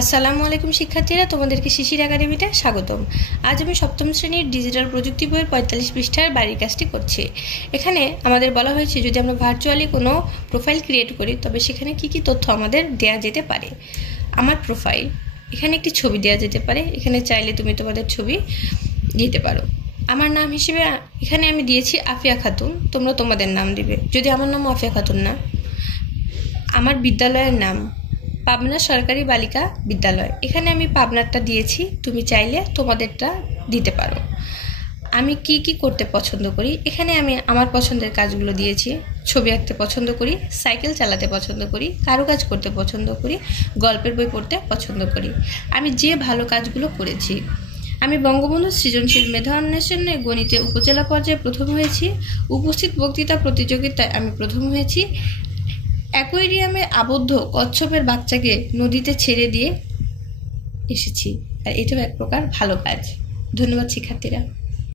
আসসালামু আলাইকুম শিক্ষার্থীরা, তোমাদেরকে শিশির একাডেমিতে স্বাগতম। আজ আমি সপ্তম শ্রেণীর ডিজিটাল প্রযুক্তি বইয়ের ৪৫ পৃষ্ঠার বাড়ির কাজটি করছি। এখানে আমাদের বলা হয়েছে যদি আমরা ভার্চুয়ালি কোনো প্রোফাইল ক্রিয়েট করি তবে সেখানে কি কি তথ্য আমাদের দেয়া যেতে পারে। আমার প্রোফাইল, এখানে একটি ছবি দেওয়া যেতে পারে, এখানে চাইলে তুমি তোমাদের ছবি দিতে পারো। আমার নাম হিসেবে এখানে আমি দিয়েছি আফিয়া খাতুন, তোমরা তোমাদের নাম দিবে। যদি আমার নাম আফিয়া খাতুন না, আমার বিদ্যালয়ের নাম পাবনা সরকারি বালিকা বিদ্যালয়, এখানে আমি পাবনারটা দিয়েছি, তুমি চাইলে তোমাদেরটা দিতে পারো। আমি কি কি করতে পছন্দ করি, এখানে আমি আমার পছন্দের কাজগুলো দিয়েছি। ছবি আঁকতে পছন্দ করি, সাইকেল চালাতে পছন্দ করি, কারুকাজ করতে পছন্দ করি, গল্পের বই পড়তে পছন্দ করি। আমি যে ভালো কাজগুলো করেছি, আমি বঙ্গবন্ধু সৃজনশীল মেধা অন্বেষণে গণিতে উপজেলা পর্যায়ে প্রথম হয়েছি। উপস্থিত বক্তৃতা প্রতিযোগিতায় আমি প্রথম হয়েছি। অ্যাকোয়ারিয়ামে আবদ্ধ কচ্ছপের বাচ্চাকে নদীতে ছেড়ে দিয়ে এসেছি, আর এটাও এক প্রকার ভালো কাজ। ধন্যবাদ শিক্ষার্থীরা।